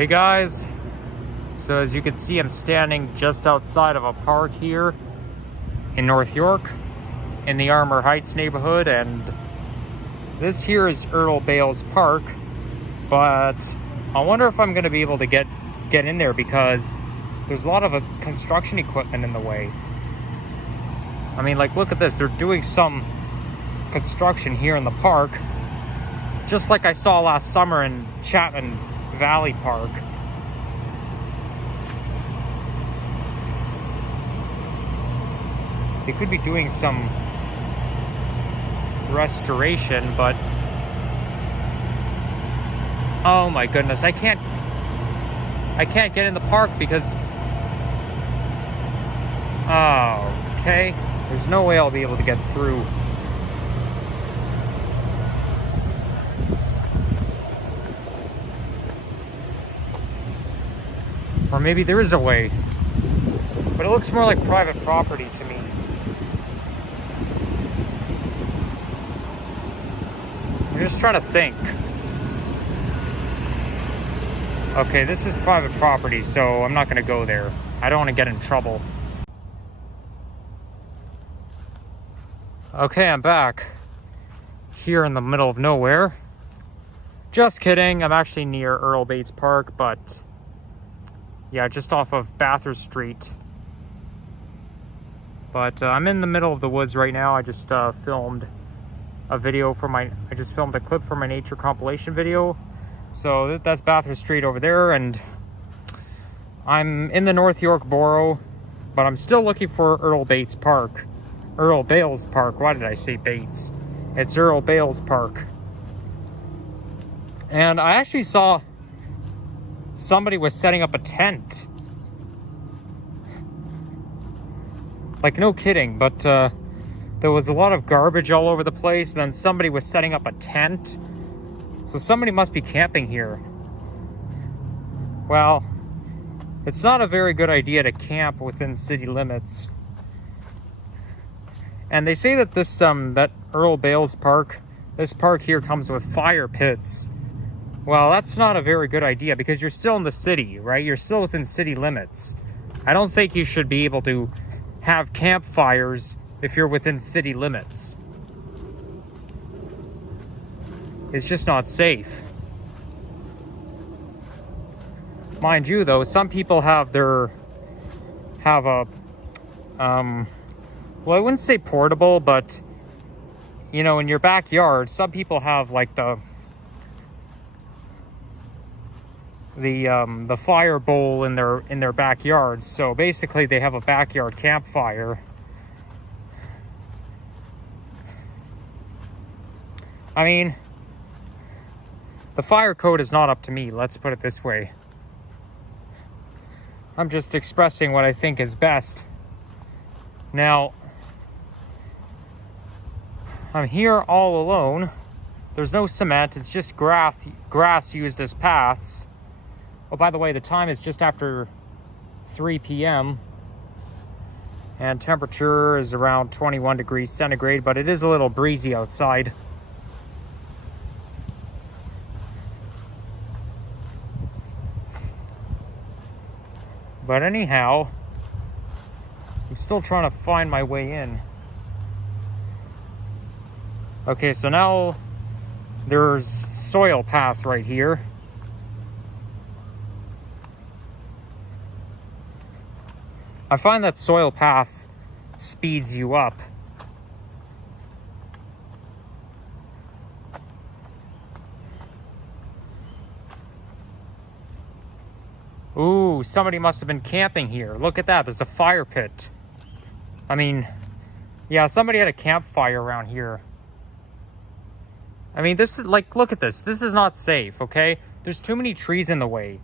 Hey guys, so as you can see, I'm standing just outside of a park here in North York in the Armour Heights neighborhood, and this here is Earl Bales Park, but I wonder if I'm going to be able to get in there because there's a lot of construction equipment in the way. I mean, like, look at this, they're doing some construction here in the park, just like I saw last summer in Chapman Valley Park. They could be doing some restoration, but oh my goodness, I can't get in the park because okay, there's no way I'll be able to get through. Or maybe there is a way, but it looks more like private property to me. I'm just trying to think. Okay, this is private property, so I'm not going to go there. I don't want to get in trouble. Okay, I'm back here in the middle of nowhere. Just kidding, I'm actually near Earl Bales Park, but yeah, just off of Bathurst Street. But I'm in the middle of the woods right now. I just filmed a video for I just filmed a clip for my nature compilation video. So that's Bathurst Street over there, and I'm in the North York borough, but I'm still looking for Earl Bales Park. Earl Bales Park. Why did I say Bates? It's Earl Bales Park. And I actually saw somebody was setting up a tent. Like, no kidding, but there was a lot of garbage all over the place. Then somebody was setting up a tent. So somebody must be camping here. Well, it's not a very good idea to camp within city limits. And they say that this that Earl Bales Park, this park here comes with fire pits. Well, that's not a very good idea because you're still in the city, right? You're still within city limits. I don't think you should be able to have campfires if you're within city limits. It's just not safe. Mind you, though, some people have a well, I wouldn't say portable, but you know, in your backyard, some people have like the fire bowl in their backyards. So basically they have a backyard campfire. I mean, the fire code is not up to me, let's put it this way. I'm just expressing what I think is best. Now, I'm here all alone. There's no cement, it's just grass used as paths. Oh, by the way, the time is just after 3 p.m. and temperature is around 21 degrees centigrade, but it is a little breezy outside. But anyhow, I'm still trying to find my way in. Okay, so now there's soil path right here. I find that soil path speeds you up. Ooh, somebody must have been camping here. Look at that, there's a fire pit. I mean, yeah, somebody had a campfire around here. I mean, this is like, look at this. This is not safe, okay? There's too many trees in the way.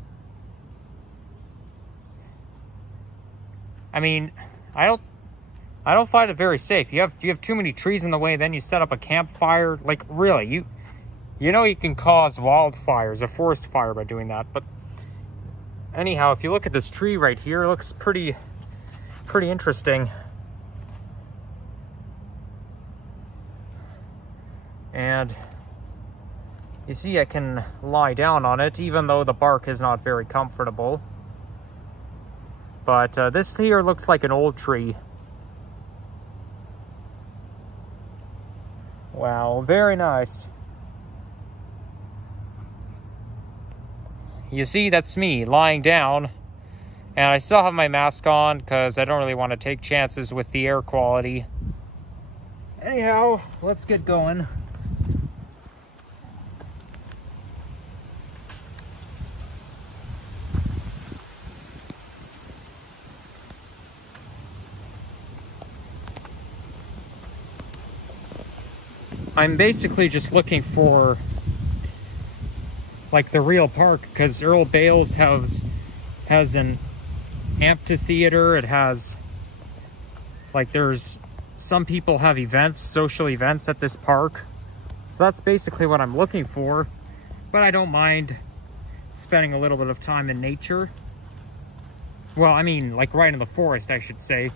I mean, I don't find it very safe. You have too many trees in the way, then you set up a campfire. Like, really, you know you can cause wildfires, a forest fire, by doing that. But anyhow, if you look at this tree right here, it looks pretty interesting. And You see, I can lie down on it, even though the bark is not very comfortable. But this here looks like an old tree. Wow, very nice. You see, that's me lying down. And I still have my mask on because I don't really want to take chances with the air quality. Anyhow, let's get going. I'm basically just looking for like the real park, because Earl Bales has an amphitheater. It has like, there's some people have events, social events at this park. So that's basically what I'm looking for. But I don't mind spending a little bit of time in nature. Well, I mean, like right in the forest, I should say.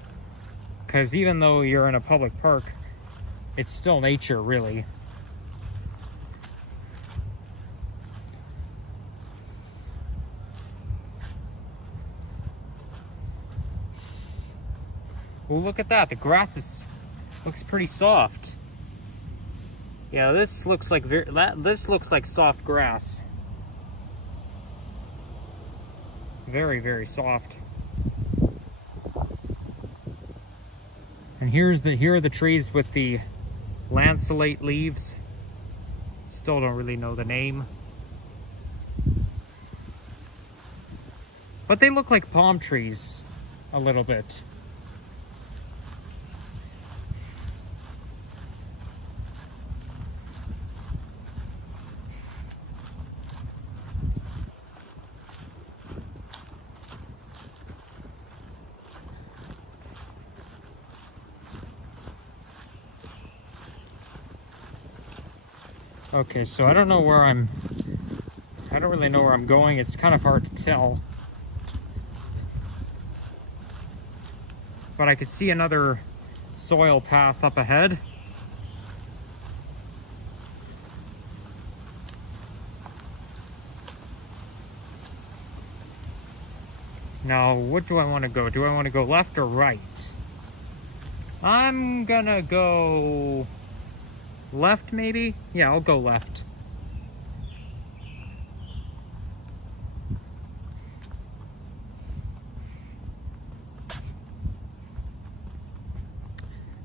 Because even though you're in a public park, it's still nature, really. Oh, look at that. The grass looks pretty soft. Yeah, this looks like this looks like soft grass. Very, very soft. And here are the trees with the lanceolate leaves. Still don't really know the name. But they look like palm trees a little bit. Okay, so I don't really know where I'm going. It's kind of hard to tell. But I could see another soil path up ahead. Now, what do I want to go? Do I want to go left or right? I'm gonna go left, maybe? Yeah, I'll go left.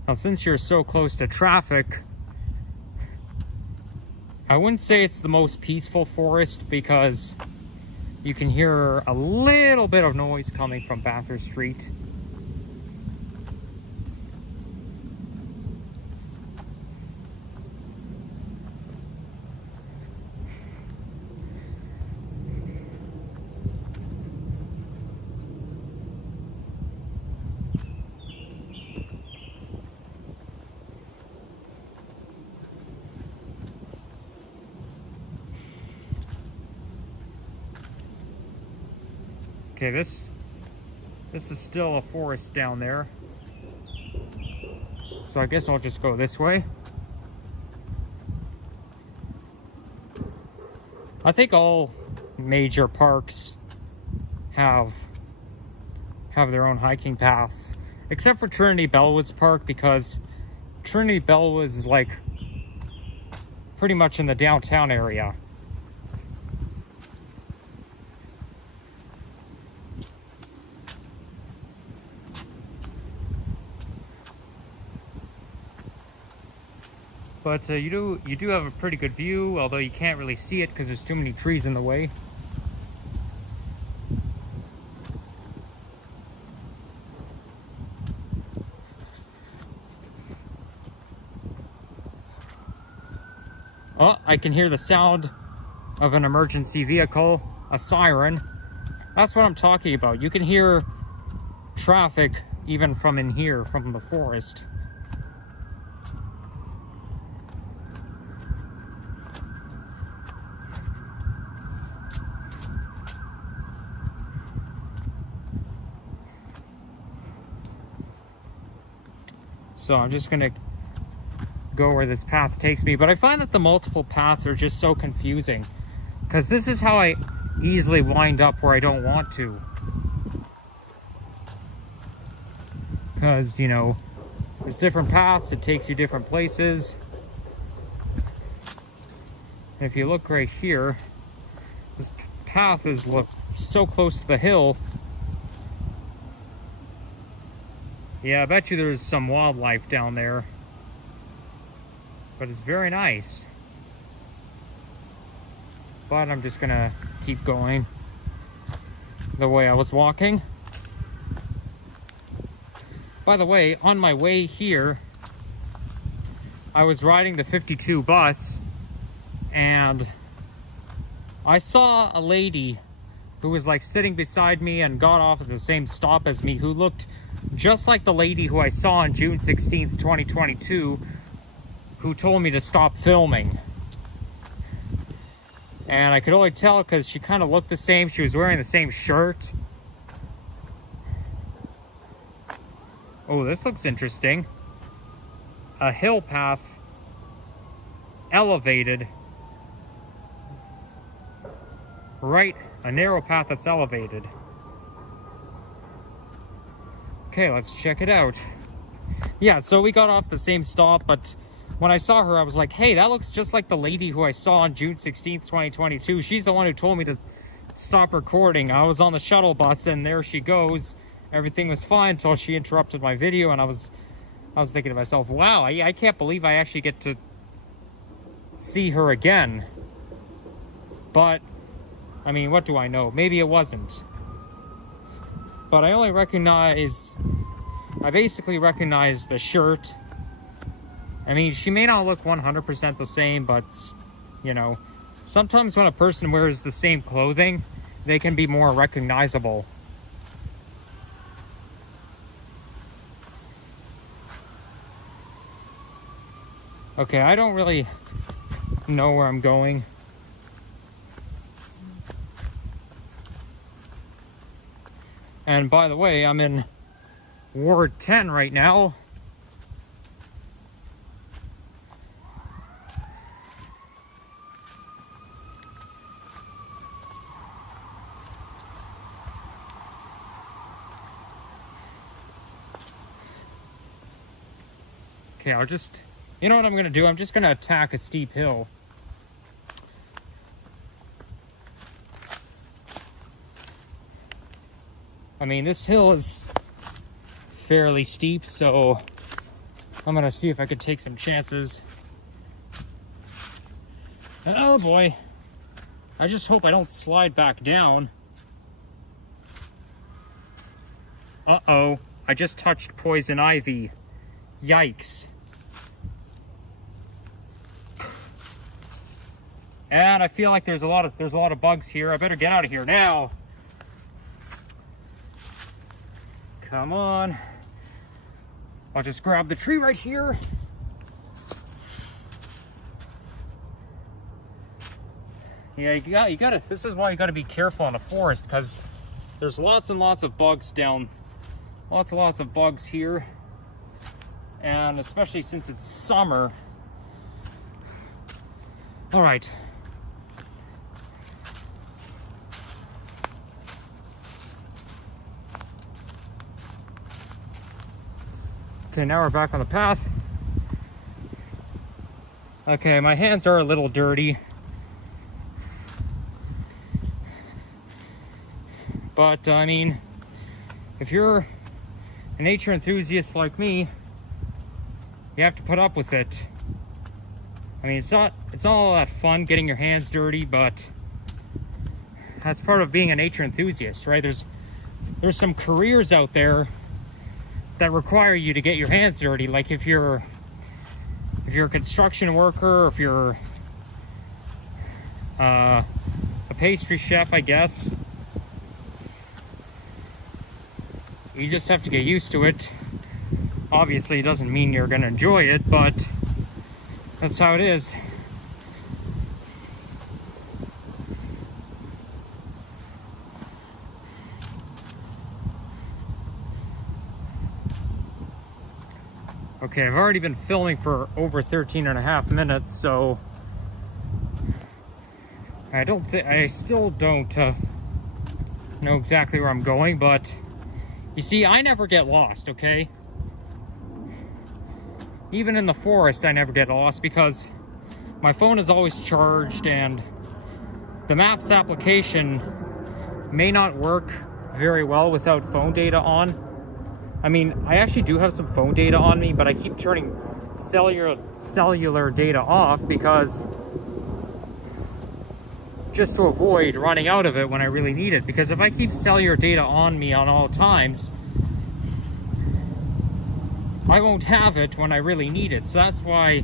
Now, since you're so close to traffic, I wouldn't say it's the most peaceful forest, because you can hear a little bit of noise coming from Bathurst Street. Okay, this is still a forest down there. So I guess I'll just go this way. I think all major parks have their own hiking paths, except for Trinity Bellwoods Park, because Trinity Bellwoods is like pretty much in the downtown area. But you do have a pretty good view, although you can't really see it because there's too many trees in the way. Oh, I can hear the sound of an emergency vehicle, a siren. That's what I'm talking about. You can hear traffic even from in here, from the forest. So I'm just gonna go where this path takes me. But I find that the multiple paths are just so confusing, because this is how I easily wind up where I don't want to. Because, you know, there's different paths, it takes you different places. And if you look right here, this path is so close to the hill. Yeah, I bet you there's some wildlife down there. But it's very nice. But I'm just gonna keep going the way I was walking. By the way, on my way here, I was riding the 52 bus, and I saw a lady who was like sitting beside me and got off at the same stop as me, who looked just like the lady who I saw on June 16th, 2022, who told me to stop filming. And I could only tell because she kind of looked the same. She was wearing the same shirt. Oh, this looks interesting. A hill path, elevated. Right, a narrow path that's elevated. Okay, let's check it out. Yeah, so we got off the same stop, but when I saw her, I was like, hey, that looks just like the lady who I saw on June 16th, 2022. She's the one who told me to stop recording. I was on the shuttle bus, and there she goes. Everything was fine until she interrupted my video, and I was thinking to myself, wow, I can't believe I actually get to see her again. But, I mean, what do I know? Maybe it wasn't. But I basically recognized the shirt. I mean, she may not look 100% the same, but, you know, sometimes when a person wears the same clothing, they can be more recognizable. Okay, I don't really know where I'm going. And by the way, I'm in Ward 10 right now. Okay, you know what I'm gonna do? I'm just gonna attack a steep hill. I mean, this hill is fairly steep, so I'm gonna see if I could take some chances. Oh boy. I just hope I don't slide back down. Uh-oh. I just touched poison ivy. Yikes. And I feel like there's a lot of bugs here. I better get out of here now. Come on. I'll just grab the tree right here. Yeah, you gotta, this is why you gotta be careful in the forest, because there's lots and lots of bugs down, lots of bugs here. And especially since it's summer. All right. Okay, now we're back on the path. Okay, my hands are a little dirty. But, I mean, if you're a nature enthusiast like me, you have to put up with it. I mean, it's not all that fun getting your hands dirty, but that's part of being a nature enthusiast, right? There's some careers out there that require you to get your hands dirty. Like if you're a construction worker, or if you're a pastry chef, I guess. You just have to get used to it. Obviously, it doesn't mean you're gonna enjoy it, but that's how it is. Okay, I've already been filming for over 13.5 minutes, so I still don't know exactly where I'm going, but you see, I never get lost, okay? Even in the forest, I never get lost because my phone is always charged, and the Maps application may not work very well without phone data on. I mean, I actually do have some phone data on me, but I keep turning cellular data off because just to avoid running out of it when I really need it. Because if I keep cellular data on me on all times, I won't have it when I really need it. So that's why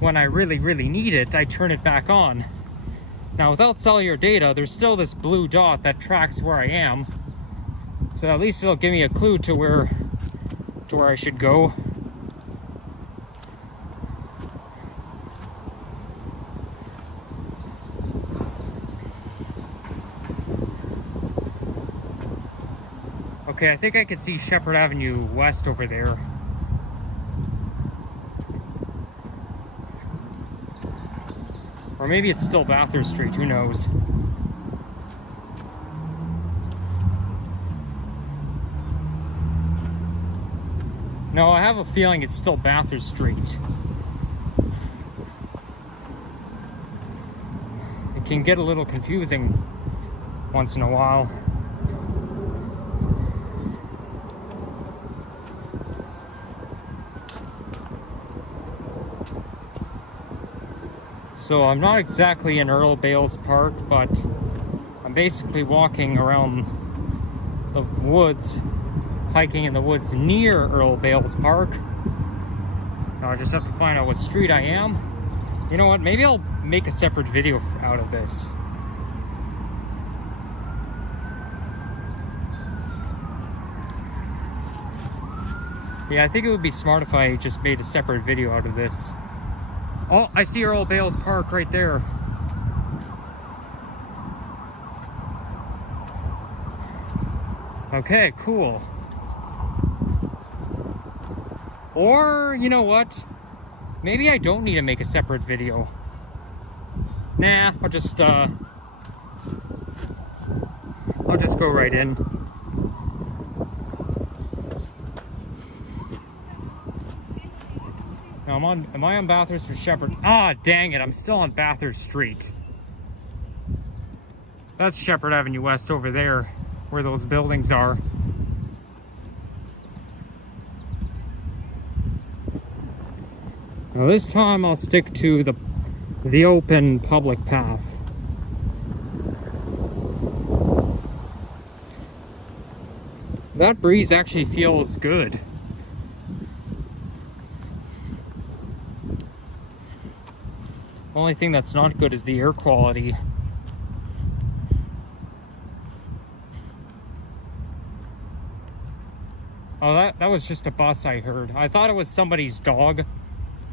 when I really need it, I turn it back on. Now without cellular data, there's still this blue dot that tracks where I am. So at least it'll give me a clue to where I should go. Okay, I think I can see Shepherd Avenue West over there. Or maybe it's still Bathurst Street, who knows? No, I have a feeling it's still Bathurst Street. It can get a little confusing once in a while. So I'm not exactly in Earl Bales Park, but I'm basically walking around the woods, hiking in the woods near Earl Bales Park. Now I just have to find out what street I am. You know what, maybe I'll make a separate video out of this. Yeah, I think it would be smart if I just made a separate video out of this. Oh, I see Earl Bales Park right there. Okay, cool. Or, you know what? Maybe I don't need to make a separate video. Nah, I'll just go right in. Now am I on Bathurst or Shepherd? Ah, dang it, I'm still on Bathurst Street. That's Shepherd Avenue West over there, where those buildings are. Now this time I'll stick to the open public path. That breeze actually feels good. Only thing that's not good is the air quality. Oh, that was just a bus I heard. I thought it was somebody's dog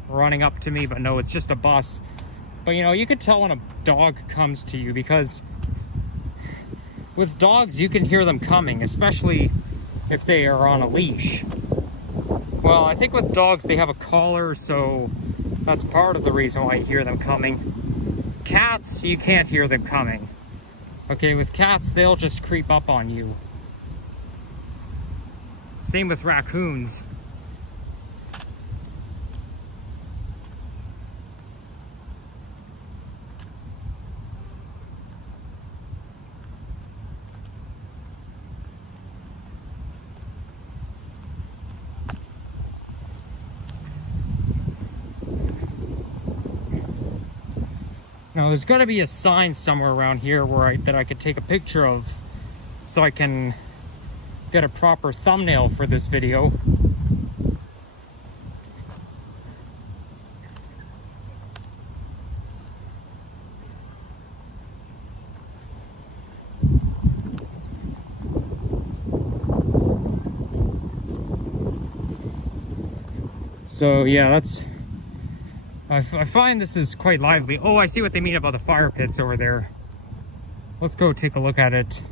running up to me, but no, it's just a bus. But you know, you could tell when a dog comes to you because with dogs you can hear them coming, especially if they are on a leash. Well, I think with dogs they have a collar, so that's part of the reason why you hear them coming. Cats, you can't hear them coming. Okay, with cats, they'll just creep up on you. Same with raccoons. Now there's got to be a sign somewhere around here where that I could take a picture of so I can get a proper thumbnail for this video. So yeah, that's I find this is quite lively. Oh, I see what they mean about the fire pits over there. Let's go take a look at it.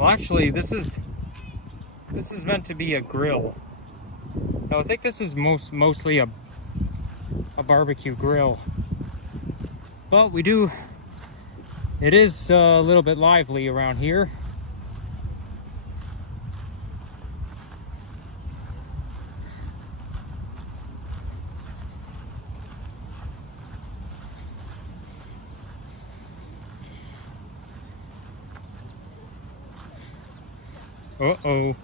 Well, actually, this is meant to be a grill. No, I think this is mostly a barbecue grill. But it is a little bit lively around here. Uh-oh.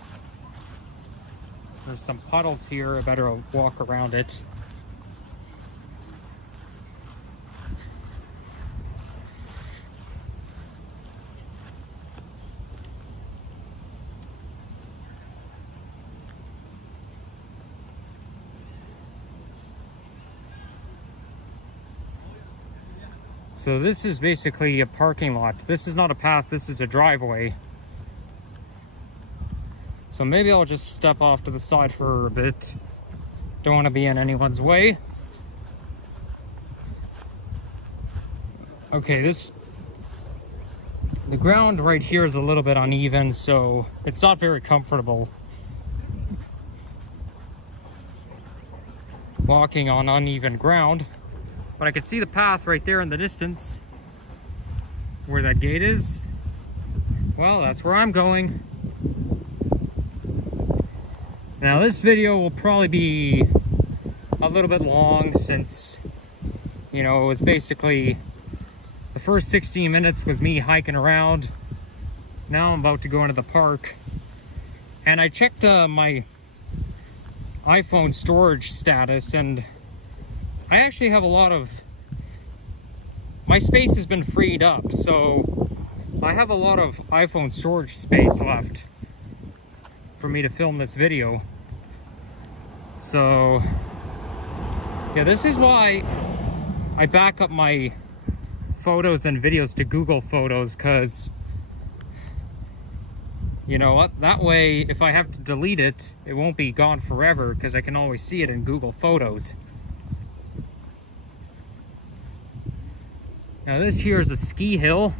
There's some puddles here. I better walk around it. So this is basically a parking lot. This is not a path, this is a driveway. So maybe I'll just step off to the side for a bit. Don't want to be in anyone's way. Okay, the ground right here is a little bit uneven, so it's not very comfortable walking on uneven ground. But I can see the path right there in the distance where that gate is. Well, that's where I'm going. Now this video will probably be a little bit long since, you know, it was basically the first 16 minutes was me hiking around. Now I'm about to go into the park. And I checked my iPhone storage status, and I actually have a lot of, my space has been freed up, so I have a lot of iPhone storage space left for me to film this video. So yeah, this is why I back up my photos and videos to Google Photos, because you know what, that way if I have to delete it, it won't be gone forever, because I can always see it in Google Photos. Now this here is a ski hill,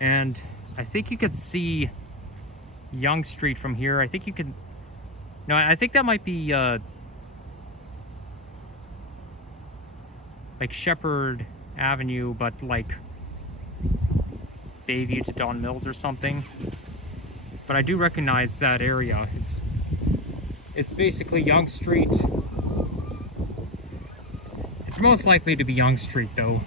and I think you could see Yonge Street from here. I think you can, no, I think that might be like Shepherd Avenue, but like Bayview to Don Mills or something. But I do recognize that area. It's basically Yonge Street. It's most likely to be Yonge Street though.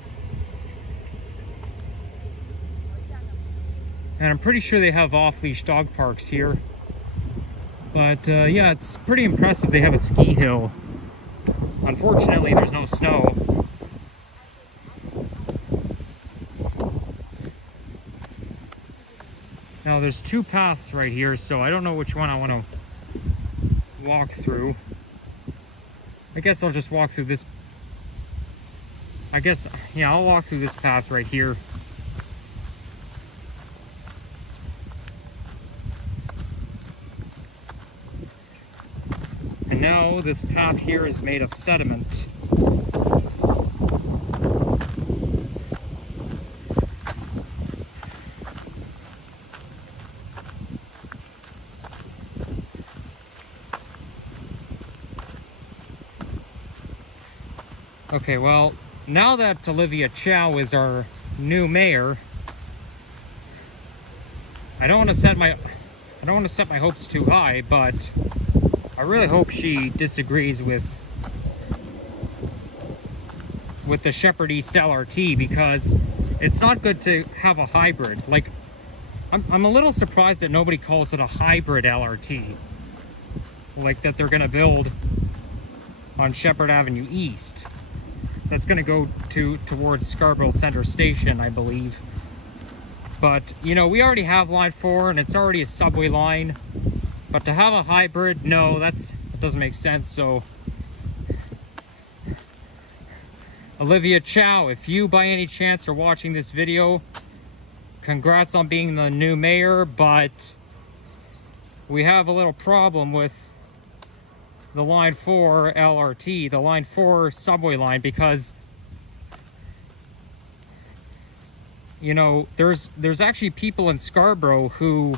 And I'm pretty sure they have off-leash dog parks here. But yeah, it's pretty impressive. They have a ski hill. Unfortunately, there's no snow. Now there's two paths right here, so I don't know which one I want to walk through. I guess I'll just walk through this. I guess, yeah, I'll walk through this path right here. And now this path here is made of sediment. Okay, well, now that Olivia Chow is our new mayor, I don't want to set my hopes too high, but I really hope she disagrees with the Shepherd East LRT, because it's not good to have a hybrid. Like, I'm a little surprised that nobody calls it a hybrid LRT, like that they're gonna build on Shepherd Avenue East. That's going to go towards Scarborough Centre Station, I believe. But, you know, we already have Line 4, and it's already a subway line. But to have a hybrid, no, that doesn't make sense. So, Olivia Chow, if you by any chance are watching this video, congrats on being the new mayor, but we have a little problem with the Line 4 LRT, the Line 4 subway line, because you know, there's actually people in Scarborough who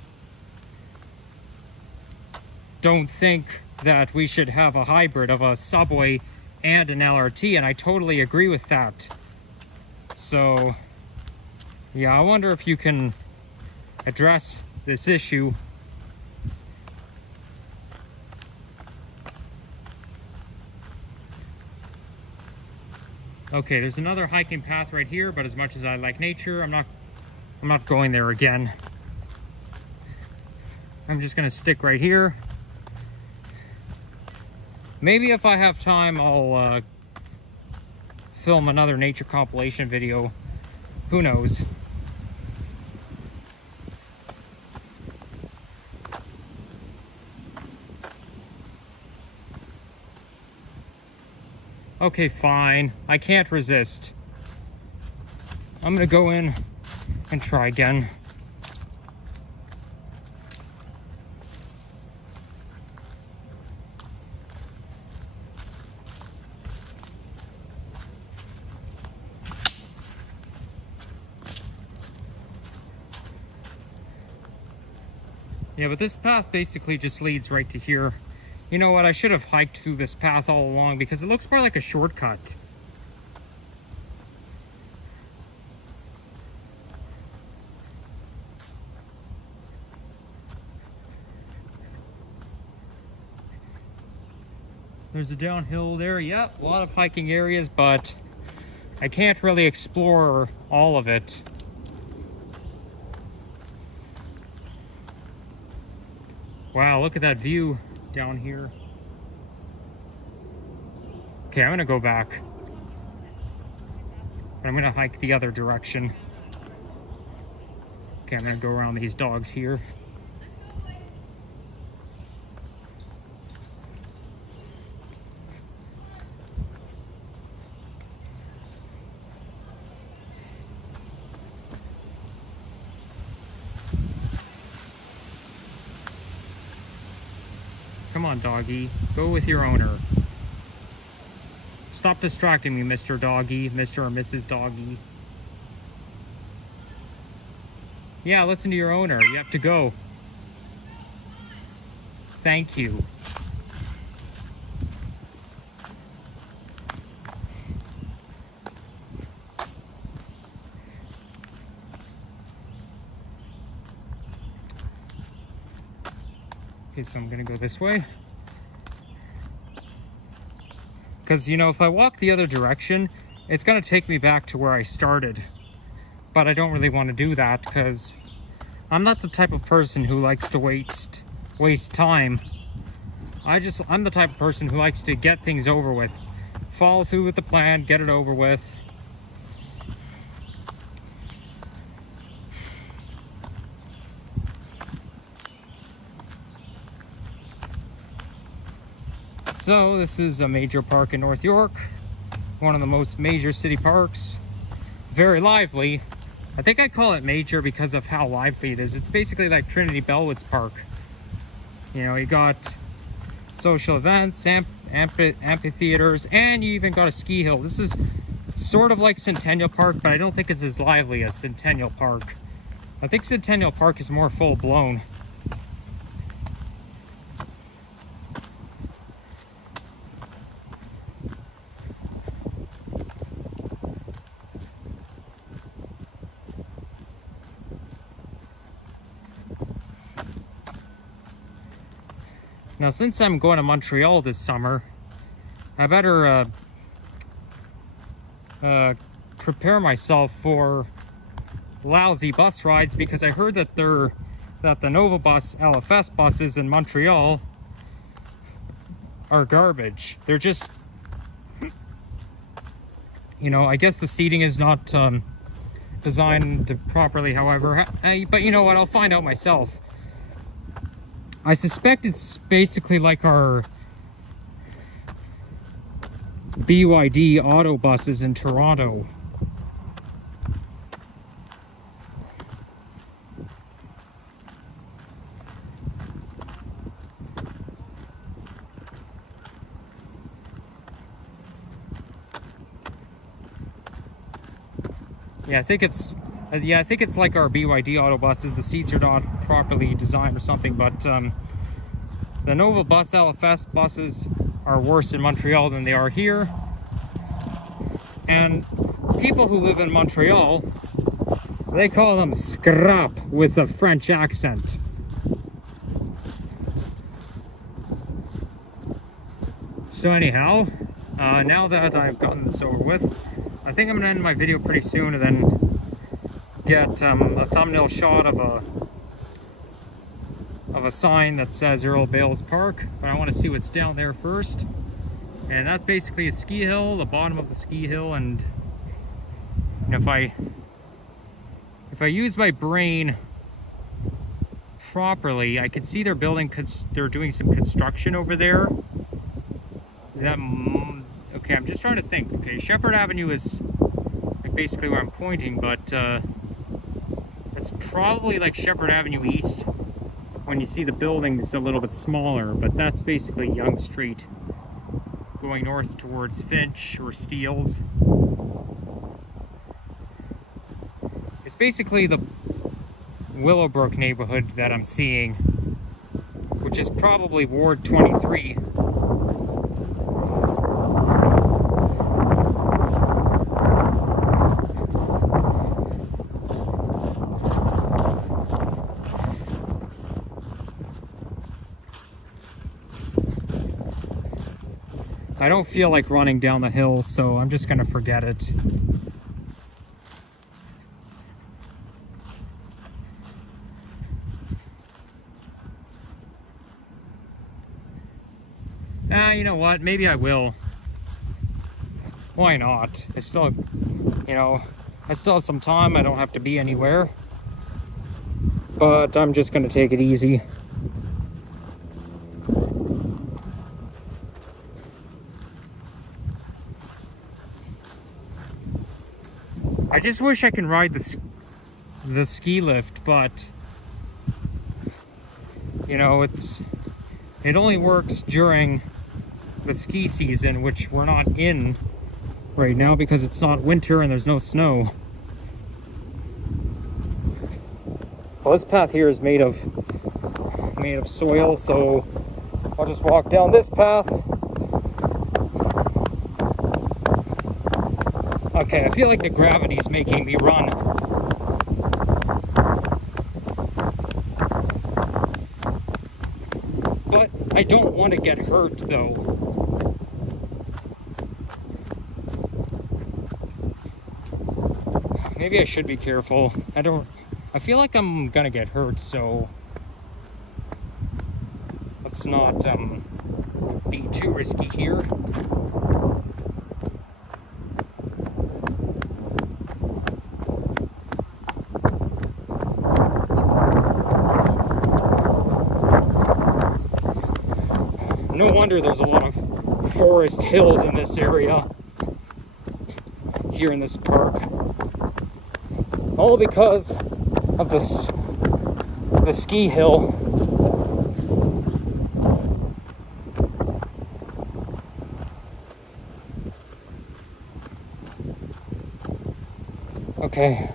don't think that we should have a hybrid of a subway and an LRT, and I totally agree with that. So yeah, I wonder if you can address this issue. Okay, there's another hiking path right here, but as much as I like nature, I'm not going there again. I'm just gonna stick right here. Maybe if I have time, I'll film another nature compilation video. Who knows? Okay, fine. I can't resist. I'm gonna go in and try again. Yeah, but this path basically just leads right to here. You know what, I should have hiked through this path all along because it looks more like a shortcut. There's a downhill there, yep, a lot of hiking areas, but I can't really explore all of it. Wow, look at that view down here. Okay, I'm gonna go back. I'm gonna hike the other direction. Okay, I'm gonna go around these dogs here. Come on, doggy. Go with your owner. Stop distracting me, Mr. Doggy, Mr. or Mrs. Doggy. Yeah, listen to your owner. You have to go. Thank you. Okay, so I'm gonna go this way. Because, you know, if I walk the other direction, it's gonna take me back to where I started. But I don't really want to do that because I'm not the type of person who likes to waste time. I'm the type of person who likes to get things over with. Follow through with the plan, get it over with. So this is a major park in North York, one of the most major city parks. Very lively. I think I call it major because of how lively it is. It's basically like Trinity Bellwoods Park. You know, you got social events, amphitheaters, and you even got a ski hill. This is sort of like Centennial Park, but I don't think it's as lively as Centennial Park. I think Centennial Park is more full-blown. Now, since I'm going to Montreal this summer, I better prepare myself for lousy bus rides because I heard that the Nova Bus LFS buses in Montreal are garbage. They're just, you know, I guess the seating is not designed properly, however. But you know what? I'll find out myself. I suspect it's basically like our BYD auto buses in Toronto. Yeah, I think Yeah, I think it's like our BYD auto buses. The seats are not properly designed or something, but the Nova Bus LFS buses are worse in Montreal than they are here. And people who live in Montreal, they call them scrap with a French accent. So anyhow, now that I've gotten this over with, I think I'm gonna end my video pretty soon and then get a thumbnail shot of a sign that says Earl Bales Park, but I want to see what's down there first. And that's basically a ski hill, the bottom of the ski hill, and if I use my brain properly, I can see they're doing some construction over there. Okay, I'm just trying to think. Okay, Shepherd Avenue is like basically where I'm pointing, but it's probably like Shepherd Avenue East when you see the buildings a little bit smaller, but that's basically Yonge Street going north towards Finch or Steeles. It's basically the Willowbrook neighborhood that I'm seeing, which is probably Ward 23. I don't feel like running down the hill, so I'm just gonna forget it. You know what? Maybe I will. Why not? I still, I still have some time. I don't have to be anywhere. But I'm just gonna take it easy. I just wish I can ride the ski lift, but it only works during the ski season, which we're not in right now because it's not winter and there's no snow. Well, this path here is made of soil, so I'll just walk down this path. Okay, I feel like the gravity's making me run. But I don't want to get hurt, though. Maybe I should be careful. I feel like I'm gonna get hurt, so let's not be too risky here. No wonder there's a lot of forest hills in this area here in this park. All because of the ski hill. Okay,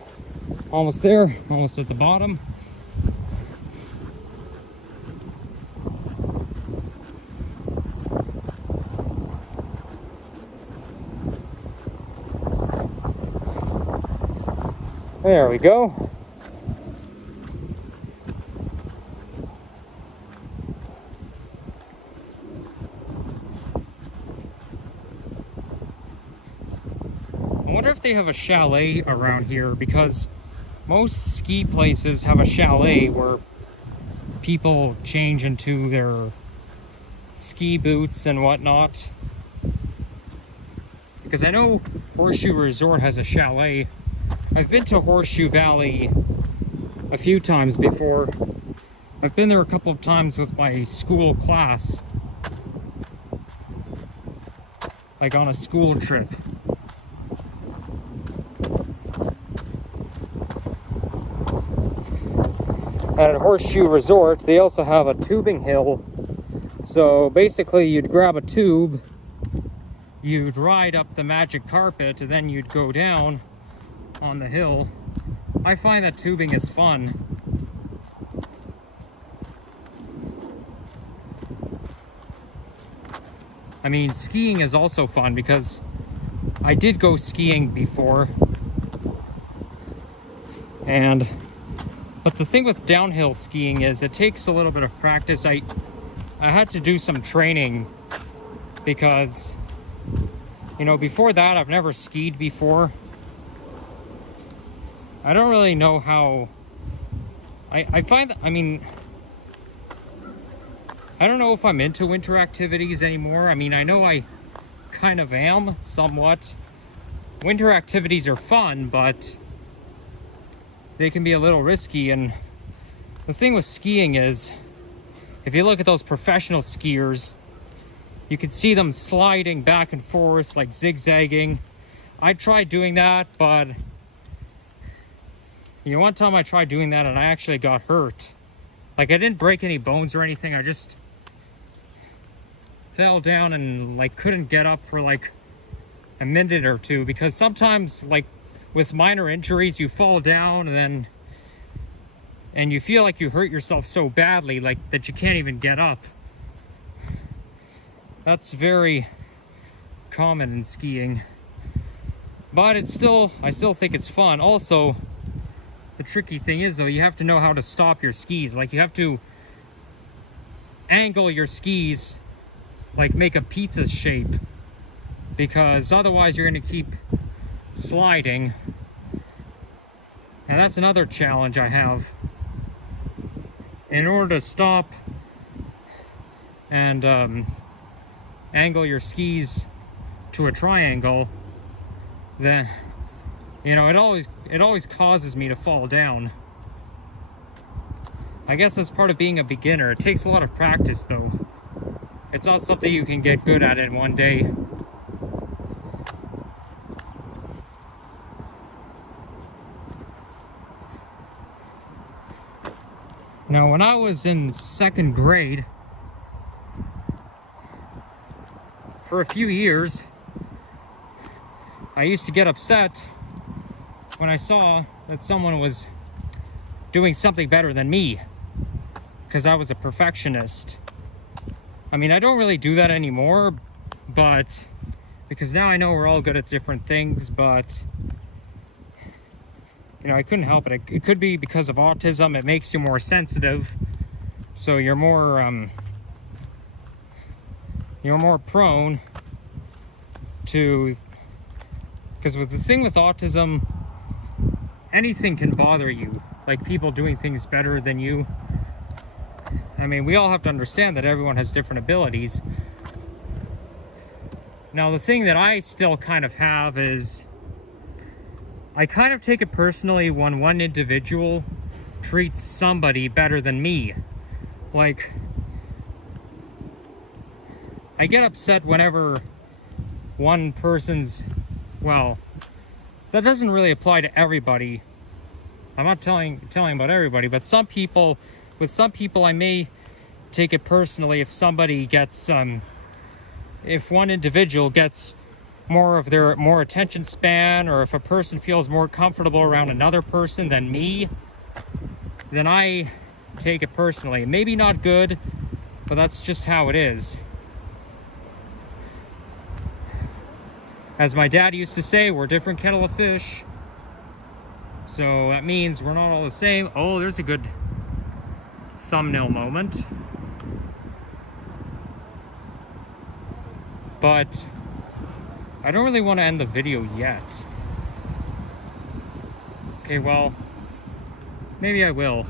almost there, almost at the bottom. There we go. I wonder if they have a chalet around here, because most ski places have a chalet where people change into their ski boots and whatnot. Because I know Horseshoe Resort has a chalet. I've been to Horseshoe Valley a few times before. I've been there a couple of times with my school class, like on a school trip. And at Horseshoe Resort, they also have a tubing hill. So basically you'd grab a tube, you'd ride up the magic carpet, and then you'd go down on the hill I find that tubing is fun. I mean, skiing is also fun because I did go skiing before. But the thing with downhill skiing is it takes a little bit of practice. I had to do some training because, you know, before that I've never skied before. I don't really know how. I find that, I mean, I don't know if I'm into winter activities anymore. I mean, I know I kind of am somewhat. Winter activities are fun, but they can be a little risky. And the thing with skiing is, if you look at those professional skiers, you can see them sliding back and forth, like zigzagging. I tried doing that, but you know, one time I tried doing that and I actually got hurt. Like, I didn't break any bones or anything, I just fell down and like couldn't get up for like a minute or two, because sometimes, like with minor injuries, you fall down and you feel like you hurt yourself so badly, like that you can't even get up. That's very common in skiing, but I still think it's fun. Also, the tricky thing is, though, you have to know how to stop your skis. Like, you have to angle your skis, like make a pizza shape, because otherwise you're going to keep sliding. And that's another challenge I have. In order to stop and angle your skis to a triangle, then, you know, it always causes me to fall down. I guess that's part of being a beginner. It takes a lot of practice, though. It's not something you can get good at in one day. Now, when I was in 2nd grade, for a few years, I used to get upset when I saw that someone was doing something better than me, because I was a perfectionist. I mean, I don't really do that anymore, but because now I know we're all good at different things, but you know, I couldn't help it. It could be because of autism. It makes you more sensitive, so you're more prone to, because with the thing with autism, anything can bother you, like people doing things better than you. I mean, we all have to understand that everyone has different abilities. Now, the thing that I still kind of have is, I kind of take it personally when one individual treats somebody better than me. Like, I get upset whenever one person's, well, that doesn't really apply to everybody. I'm not telling about everybody, but with some people I may take it personally if somebody gets, if one individual gets more attention span, or if a person feels more comfortable around another person than me, then I take it personally. Maybe not good, but that's just how it is. As my dad used to say, we're a different kettle of fish. So that means we're not all the same. Oh, there's a good thumbnail moment. But I don't really want to end the video yet. Okay, well, maybe I will,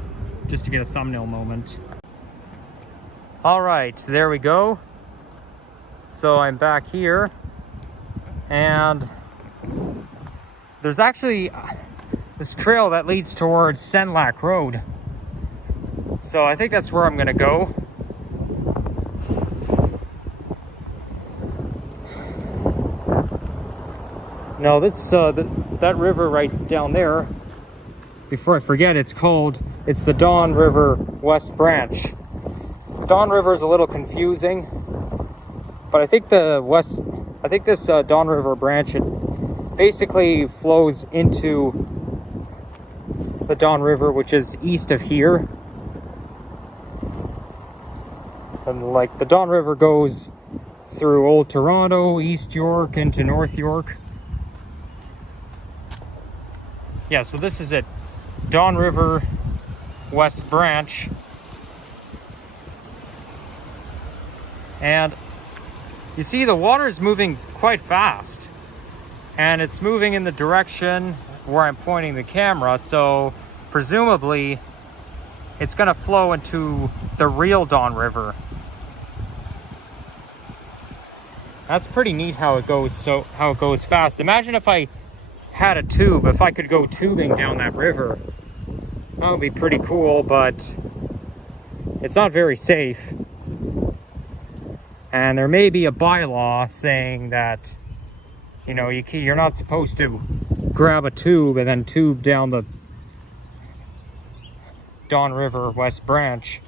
just to get a thumbnail moment. All right, there we go. So I'm back here, and there's actually this trail that leads towards Senlac Road. So I think that's where I'm gonna go. Now that's that river right down there, before I forget, it's the Don River West Branch. Don River is a little confusing, but I think this Don River branch, it basically flows into the Don River, which is east of here. And like the Don River goes through Old Toronto, East York, into North York. Yeah, so this is it. Don River West Branch. And you see the water is moving quite fast. And it's moving in the direction where I'm pointing the camera, so presumably it's gonna flow into the real Don River. That's pretty neat how it goes, how it goes fast. Imagine if I had a tube, if I could go tubing down that river. That would be pretty cool, but it's not very safe. And there may be a bylaw saying that, you know, you're not supposed to grab a tube and then tube down the Don River West Branch.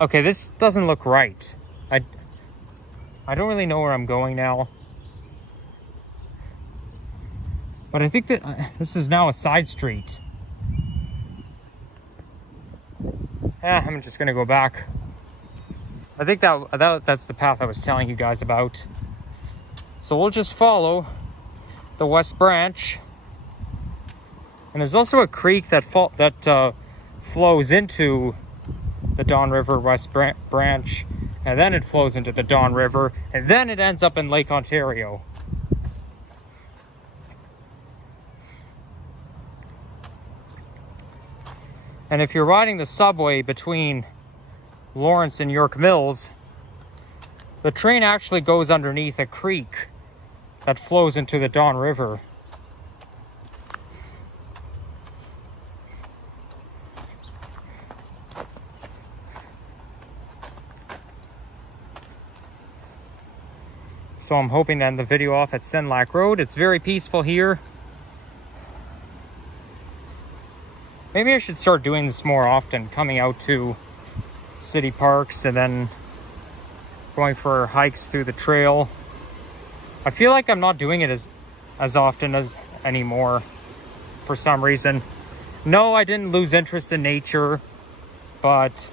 Okay, this doesn't look right. I don't really know where I'm going now. But I think that this is now a side street. I'm just gonna go back. I think that's the path I was telling you guys about. So we'll just follow the West Branch. And there's also a creek that flows into the Don River West Branch. And then it flows into the Don River. And then it ends up in Lake Ontario. And if you're riding the subway between Lawrence and York Mills, the train actually goes underneath a creek that flows into the Don River. So I'm hoping to end the video off at Senlac Road. It's very peaceful here. Maybe I should start doing this more often, coming out to city parks and then going for hikes through the trail. I feel like I'm not doing it as often anymore for some reason. No, I didn't lose interest in nature, but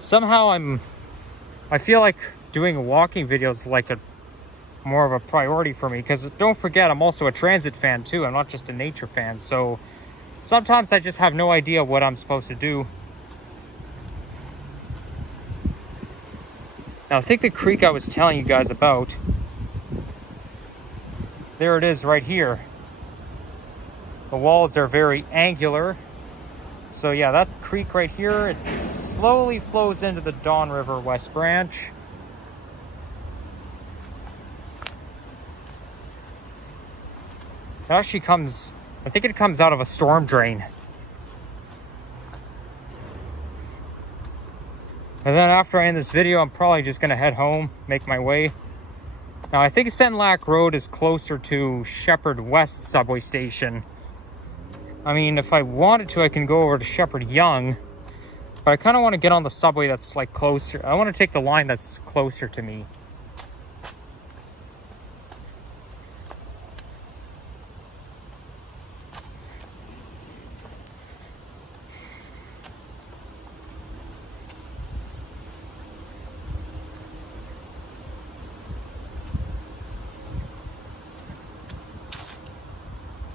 somehow I feel like doing walking videos like more of a priority for me, because don't forget, I'm also a transit fan too. I'm not just a nature fan, so sometimes I just have no idea what I'm supposed to do. Now, I think the creek I was telling you guys about, there it is right here. The walls are very angular. So yeah, that creek right here, it slowly flows into the Don River West Branch. It actually comes, I think it comes out of a storm drain. And then after I end this video, I'm probably just gonna head home, make my way. Now, I think Senlac Road is closer to Shepherd West subway station. I mean, if I wanted to, I can go over to Shepherd Yonge, but I kind of want to get on the subway that's like closer. I want to take the line that's closer to me.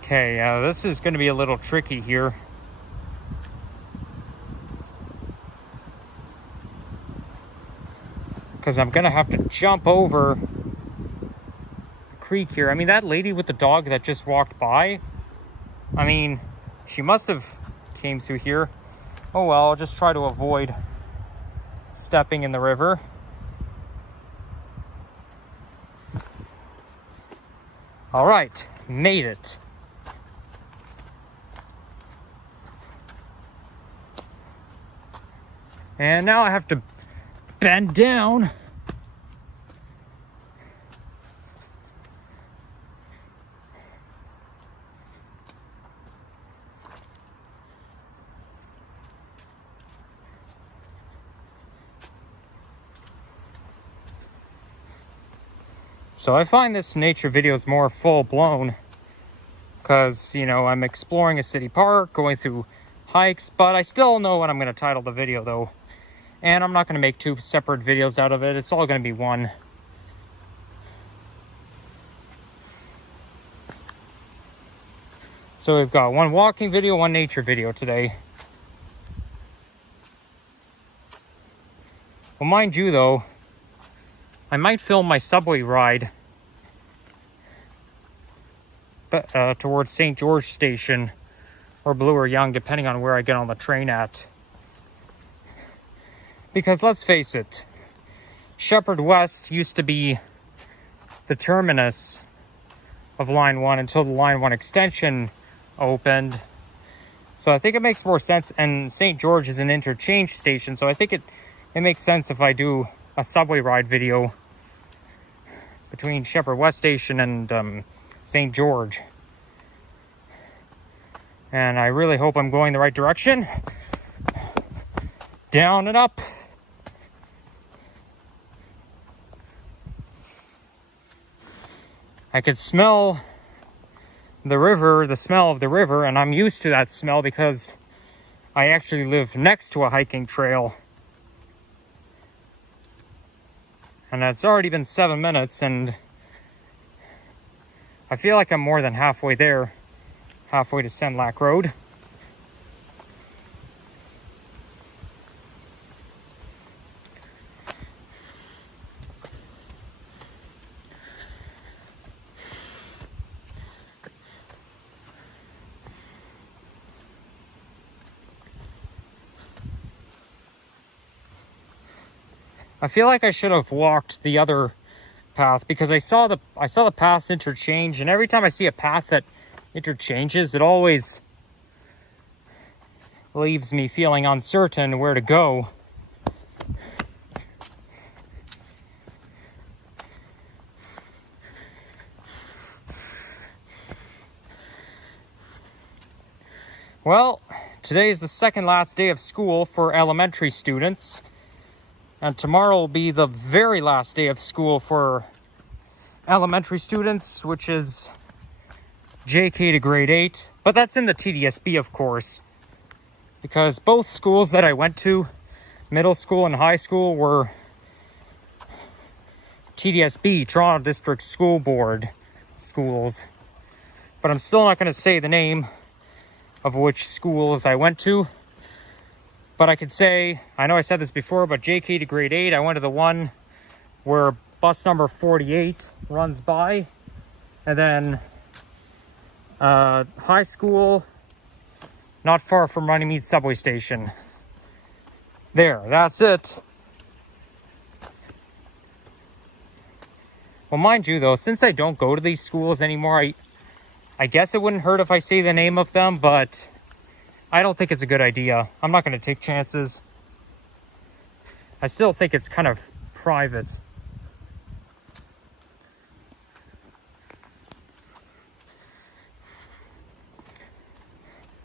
Okay, this is going to be a little tricky here. Because I'm going to have to jump over the creek here. I mean, that lady with the dog that just walked by, I mean, she must have came through here. Oh well, I'll just try to avoid stepping in the river. All right, made it. And now I have to bend down. So I find this nature videos more full blown because, you know, I'm exploring a city park, going through hikes, but I still know what I'm going to title the video, though. And I'm not going to make two separate videos out of it. It's all going to be one. So we've got one walking video, one nature video today. Well, mind you, though, I might film my subway ride towards St. George Station or Blue or Young, depending on where I get on the train at. Because let's face it, Shepherd West used to be the terminus of Line 1 until the Line 1 extension opened. So I think it makes more sense, and St. George is an interchange station, so I think it makes sense if I do a subway ride video between Shepherd West Station and St. George. And I really hope I'm going the right direction. Down and up. I could smell the river, the smell of the river, and I'm used to that smell because I actually live next to a hiking trail. And it's already been 7 minutes, and I feel like I'm more than halfway there, halfway to Senlac Road. I feel like I should have walked the other path because I saw the paths interchange, and every time I see a path that interchanges, it always leaves me feeling uncertain where to go. Well, today is the second last day of school for elementary students. And tomorrow will be the very last day of school for elementary students, which is JK to grade 8. But that's in the TDSB, of course, because both schools that I went to, middle school and high school, were TDSB, Toronto District School Board schools. But I'm still not going to say the name of which schools I went to. But I could say, I know I said this before, but JK to grade 8, I went to the one where bus number 48 runs by. And then high school, not far from Runnymede subway station. There, that's it. Well, mind you, though, since I don't go to these schools anymore, I guess it wouldn't hurt if I say the name of them, but I don't think it's a good idea. I'm not going to take chances. I still think it's kind of private.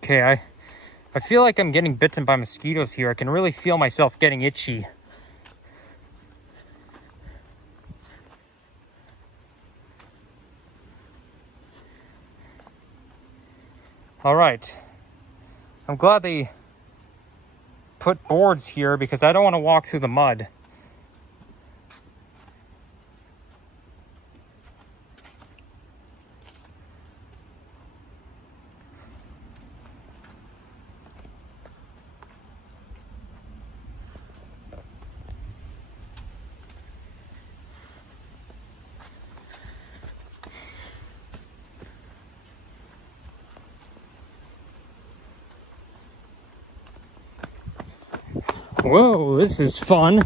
Okay, I feel like I'm getting bitten by mosquitoes here. I can really feel myself getting itchy. All right. I'm glad they put boards here because I don't want to walk through the mud. Whoa, this is fun.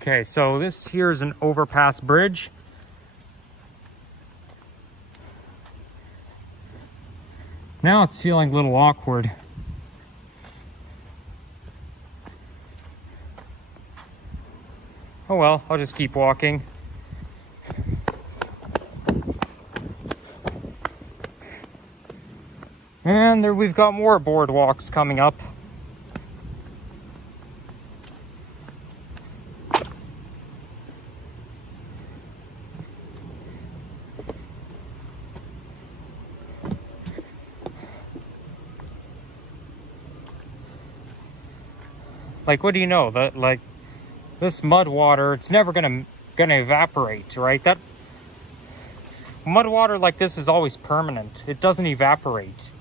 Okay, so this here is an overpass bridge. Now it's feeling a little awkward. Oh well, I'll just keep walking. then there we've got more boardwalks coming up. Like, what do you know? That, like, this mud water, it's never gonna evaporate, right? That mud water like this is always permanent. It doesn't evaporate.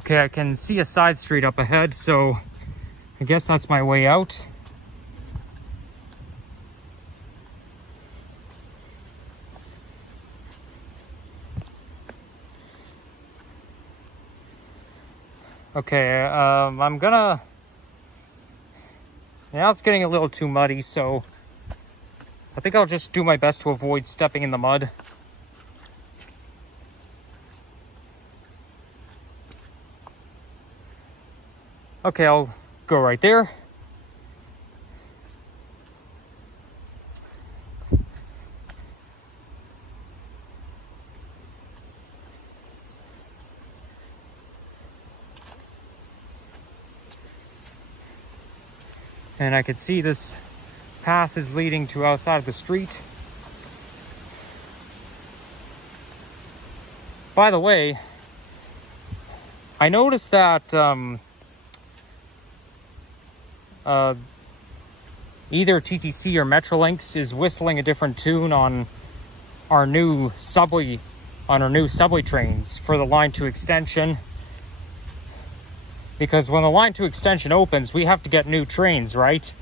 Okay, I can see a side street up ahead, so I guess that's my way out. Okay, I'm gonna... Now it's getting a little too muddy, so I think I'll just do my best to avoid stepping in the mud. Okay, I'll go right there. And I can see this path is leading to outside of the street. By the way, I noticed that either TTC or Metrolinx is whistling a different tune on our new subway trains for the Line 2 extension. Because when the Line 2 extension opens, we have to get new trains, right?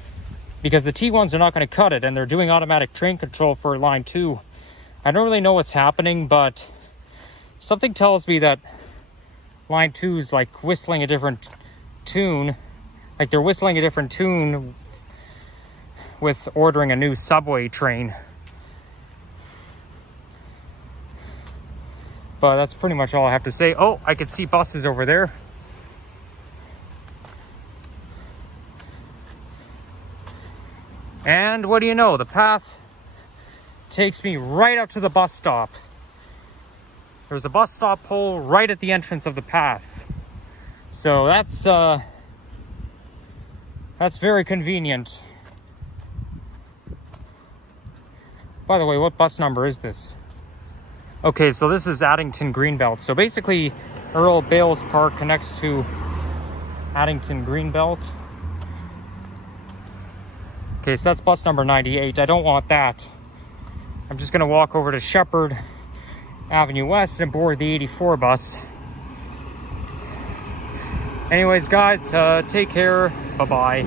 Because the T1s are not going to cut it, and they're doing automatic train control for Line 2. I don't really know what's happening, but something tells me that Line 2 is like whistling a different tune. Like they're whistling a different tune with ordering a new subway train. But that's pretty much all I have to say. Oh, I can see buses over there. And what do you know? The path takes me right up to the bus stop. There's a bus stop pole right at the entrance of the path. So that's very convenient. By the way, what bus number is this? Okay, so this is Addington Greenbelt. So basically, Earl Bales Park connects to Addington Greenbelt. Okay, so that's bus number 98. I don't want that. I'm just gonna walk over to Shepherd Avenue West and board the 84 bus. Anyways, guys, take care. Bye-bye.